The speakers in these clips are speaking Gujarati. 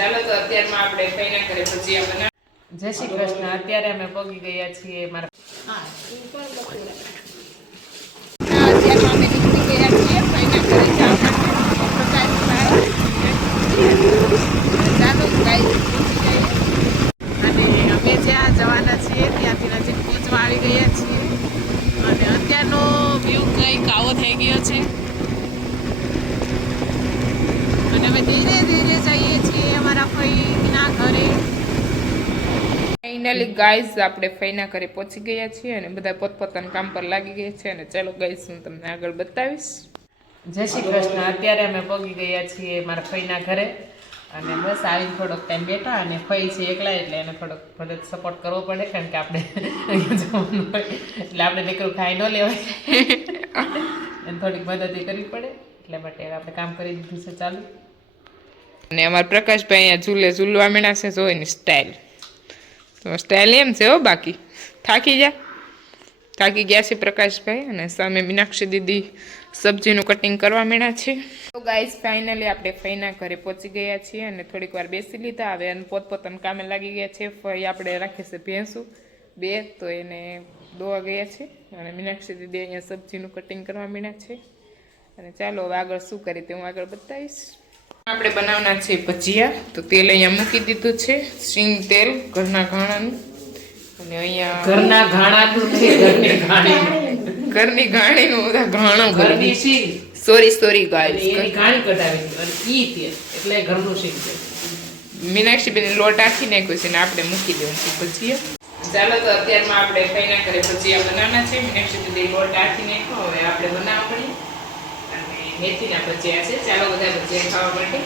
ચાલો તો અત્યારમાં આપણે ફઈના કરે ભજીયા બના જય શ્રી કૃષ્ણ અત્યારે અમે પગી ગયા છીએ મારા હા અત્યારમાં અમે નીકળી ગયા છીએ. ચાલો. અને અમે જ્યાં જવાના છીએ ત્યાંથી નજીક પહોંચવા આવી ગયા છીએ અને અત્યારનો વ્યૂ કંઈક આવો થઈ ગયો છે અને અમે ધીરે ધીરે જઈએ છીએ અમારા ફઈના ઘરે. ફાઇનલી ગાઈઝ આપણે ફઈના ઘરે પહોંચી ગયા છીએ અને બધા પોતપોતાના કામ પર લાગી ગયા છે અને ચાલો ગાઈઝ હું તમને આગળ બતાવીશ. જય શ્રી કૃષ્ણ. અત્યારે અમે પગી ગયા છીએ મારા ફઈના ઘરે અને બસ આવીને થોડોક ટાઈમ બેઠા અને ફઈ છે એકલા એટલે એને થોડોક મદદ સપોર્ટ કરવો પડે કારણ કે આપણે જવાનું હોય. એટલે આપણે દીકરું ખાઈ ન લેવાય. એને થોડીક મદદ કરવી પડે. એટલા માટે આપણે કામ કરી દીધું છે ચાલુ. અને અમારા પ્રકાશભાઈ અહીંયા ઝૂલે, ઝૂલવા મેળા છે જો એની સ્ટાઇલ તો સ્ટાઇલ એમ છે હો બાકી. થાકી જા થાકી ગયા છે પ્રકાશભાઈ અને સામે મીનાક્ષી દીદી સબ્જીનું કટિંગ કરવા મેળા છે. તો ગાઈઝ ફાઇનલી આપણે ફઈના ઘરે પહોંચી ગયા છીએ અને થોડીક વાર બેસી લીધા. હવે અને પોતપોતાના કામે લાગી ગયા છે. ફઈ આપણે રાખીએ છે ભેંસું, બે, તો એને દોવા ગયા છે. અને મીનાક્ષી દીદી અહીંયા સબ્જીનું કટિંગ કરવા માંડ્યા છે. અને ચાલો હવે આગળ શું કરી તે હું આગળ બતાવીશ. આપણે બનાવના છે ભજીયા. તો તેલ અહીંયા મૂકી દીધું છે. સિંગ તેલ ઘરના ઘાણાનું. અને અહીંયા ઘરના ઘાણાનું છે ઘરની ઘાણી. ઘરની ઘાણીનું બધા ઘાણો ઘરની શીંગ સોરી સોરી ગાઈસ એની ઘાણી કઢાવી અને ઈ તેલ એટલે ઘરનું શીંગ છે. મીનાક્ષીબેન લોટ આખી નાખ્યો છે ને આપણે મૂકી દેવું છે ભજીયા. ચાલો તો અત્યારમાં આપણે કઈના કરે ભજીયા બનાવના છે. મીનાક્ષીબેન લોટ આખી નાખ્યો. હવે આપણે બનાવવા પડીએ મેથીના ભજીયા છે ચાલો બધા ભજીયા ખાવા માટે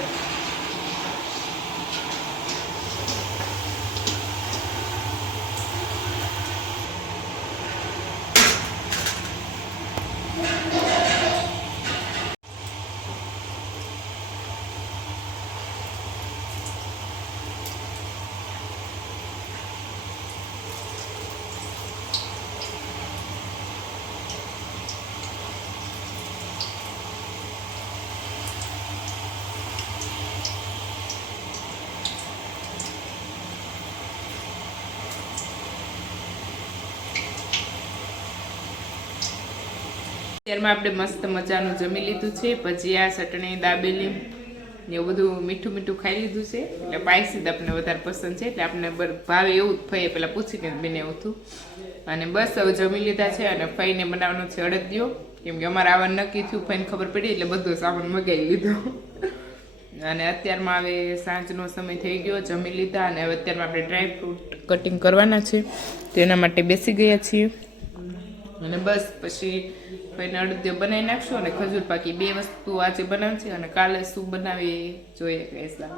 અત્યારમાં આપણે મસ્ત મજાનું જમી લીધું છે ભજીયા ચટણી, દાબેલી ને એવું બધું મીઠું મીઠું ખાઈ લીધું છે. એટલે પાયસી જ આપણને વધારે પસંદ છે, એટલે આપણે બર- ભાવે એવું જ ફઈએ પેલા પૂછીને બને એવું હતું અને બસ હવે જમી લીધા છે અને ફઈને બનાવવાનો છે અડદિયો. કેમ કે અમારે આવા નક્કી થયું, ફઈને ખબર પડી એટલે બધો સામાન મગાવી લીધો. અને અત્યારમાં હવે સાંજનો સમય થઈ ગયો, જમી લીધા અને હવે અત્યારમાં આપણે ડ્રાય ફ્રૂટ કટિંગ કરવાના છે. તો એના માટે બેસી ગયા છીએ. અને બસ પછી ભાઈને અડદિયો બનાવી નાખશું અને ખજૂર પાકી બે વસ્તુ આજે બનાવશે અને કાલે શું બનાવી જોઈએ કહેશા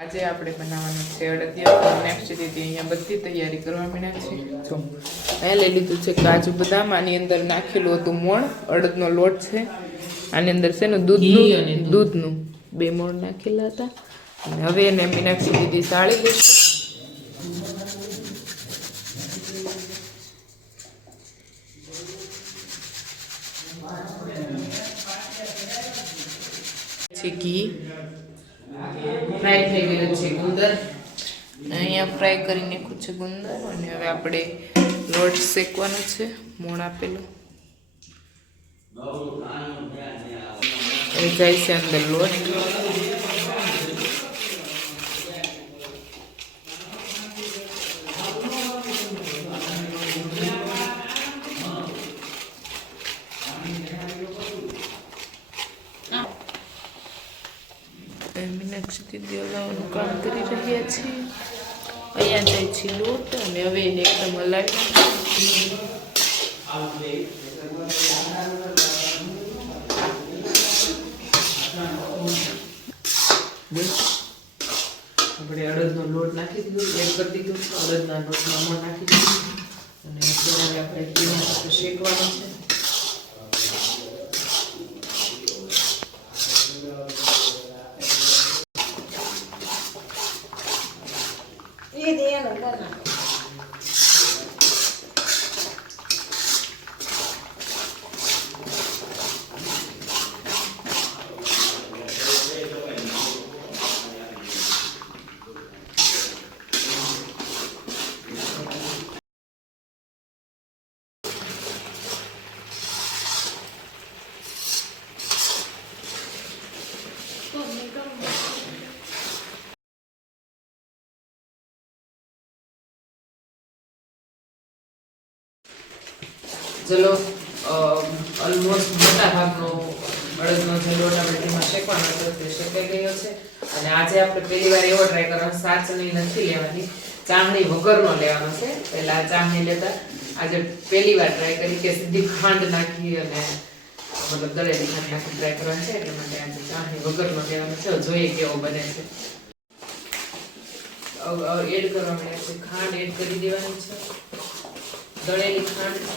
આજે આપણે બનાવવાનું છે અડદિયો. નેક્સ્ટ દીદી અહીંયા બધી તૈયારી કરવા માંડ્યા છે. જો અહીંયા લઈ લીધું છે કાજુ બદામ આની અંદર નાખેલું હતું મોણ અડદનો લોટ છે. આની અંદર છે ને ઘી અને દૂધનું દૂધ. દૂધનું. બે મોણ નાખેલા હતા. અને હવે એને મીનાક્ષી દીદી સાળી લેશે છે ઘી. ફ્રાય થઈ ગયું છે ગુંદર. અહીંયા ફ્રાય કરીને નાખ્યું છે ગુંદર અને હવે આપણે લોટ શેકવાનો છે, મોણ આપેલું. હવે જાય છે અંદર લોટ. મીનાક્ષી દીદી કામ કરી રહ્યા છીએ અહીંયા જાય છે લોટ અને હવે એને એકદમ હલાવી. આપણે અડદનો લોટ નાખી દીધો એડ કરી દીધું અડદના લોટમાં નાખી દીધું અને આપણે શેકવાનું છે Thank you. ચલો ઓલમોસ્ટ મોટા ભાગનો અડદનો જે લોટ આપણે તેમાં શેકવાનો હતો તે શેકાઈ ગયો છે. અને આજે આપણે પહેલી વાર એવો ટ્રાય કરવાનો સાચની નથી લેવાની, ચામડી વગરનો લેવાનો છે. પહેલા ચામડી લેતા, આજે પહેલી વાર ટ્રાય કરી કે સીધી ખાંડ નાખી અને, મતલબ દળેલી ખાંડ નાખી ટ્રાય કરવાની છે. એટલે માટે આજે ચામડી વગરનો લેવાનો છે. જોઈએ કેવો બને છે. એડ કરવા માટે છે. ખાંડ એડ કરી દેવાની છે. દળેલી ખાંડ છે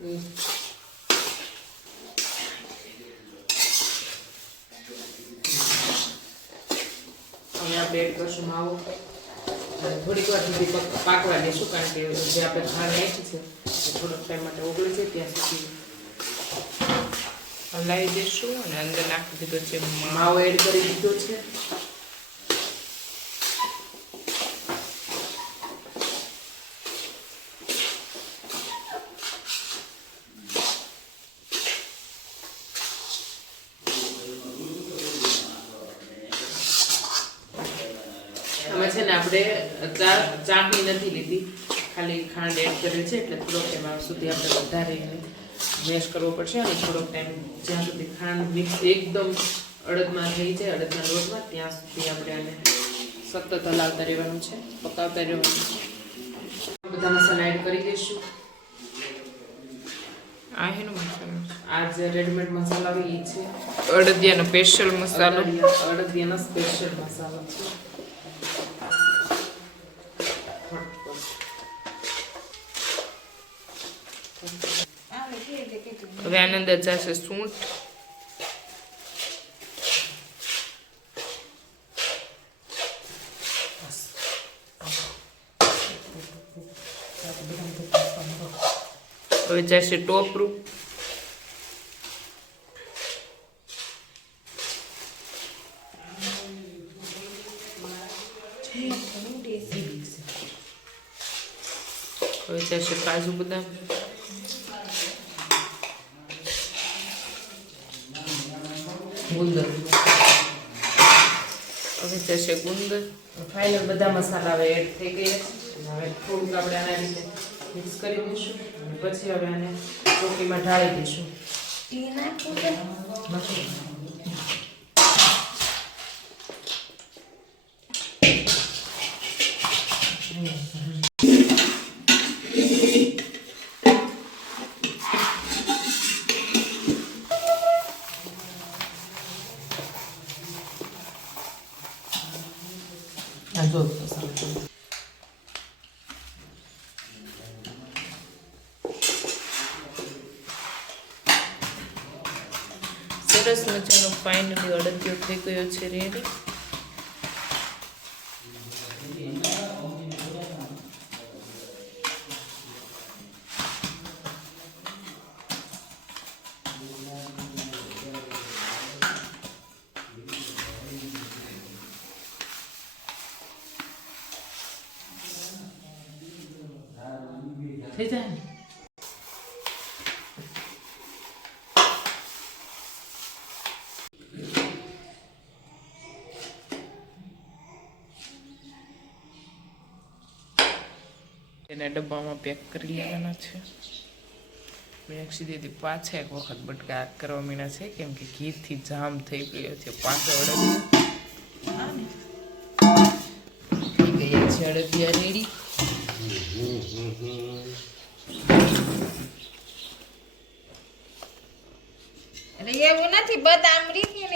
હવે આપણે એડ કરશું માવો થોડીક વાર સુધી પાકવા દેશું કારણ કે જે આપણે ખાંડ નાખી છે થોડોક ટાઈમ માટે ઓગળી છે ત્યાં સુધી હલાવી દઈશું અને અંદર નાખી દીધો છે માવો. એડ કરી દીધો છે અમે છે ને આપણે ચા ચાપણી નથી લીધી. ખાલી ખાંડ એડ કરે છે એટલે થોડોક ટાઈમ સુધી આપણે વધારે મેશ કરવો પડશે અને થોડોક ટાઈમ જ્યાં સુધી ખાંડ મિક્સ એકદમ અડદમાં થઈ જાય અડદના લોટમાં ત્યાં સુધી આપણે આને સતત હલાવતા રહેવાનું છે પકાવતા રહેવાનું છે. બધા મસાલા એડ કરી દઈશું આ હેનો મસાલો. આ જે રેડીમેડ મસાલા એ છે. અડદિયાનો સ્પેશિયલ મસાલો. અડદિયા- અડદિયાનો સ્પેશિયલ મસાલો છે. હવે આની અંદર જશે સૂંઠ. હવે જશે ટોપરું હવે જશે કાજુ બદામ. ગુંદર. હવે જશે ગુંદર. ફાઇનલ બધા મસાલા હવે એડ થઈ ગયા છે. હવે થોડુંક આપણે આના રીતે મિક્સ કરી દઈશું. અને પછી હવે આને ચોકીમાં ઢાળી દઈશું. નથી. આ જો તો સરસ મજાનો ફાઇનલી અડદિયો થઈ ગયો છે રેડી થઈ જાય ને એને ડબ્બામાં પેક કરી લેવાના છે. મીનાક્ષી દીદી પાછા એક વખત બટકા કરવા મીના છે કેમ કે ઘીથી જામ થઈ ગયો છે પાછો અડદ ગયા છે અડદિયા રેડી. એટલે એવું નથી બદામ રીતની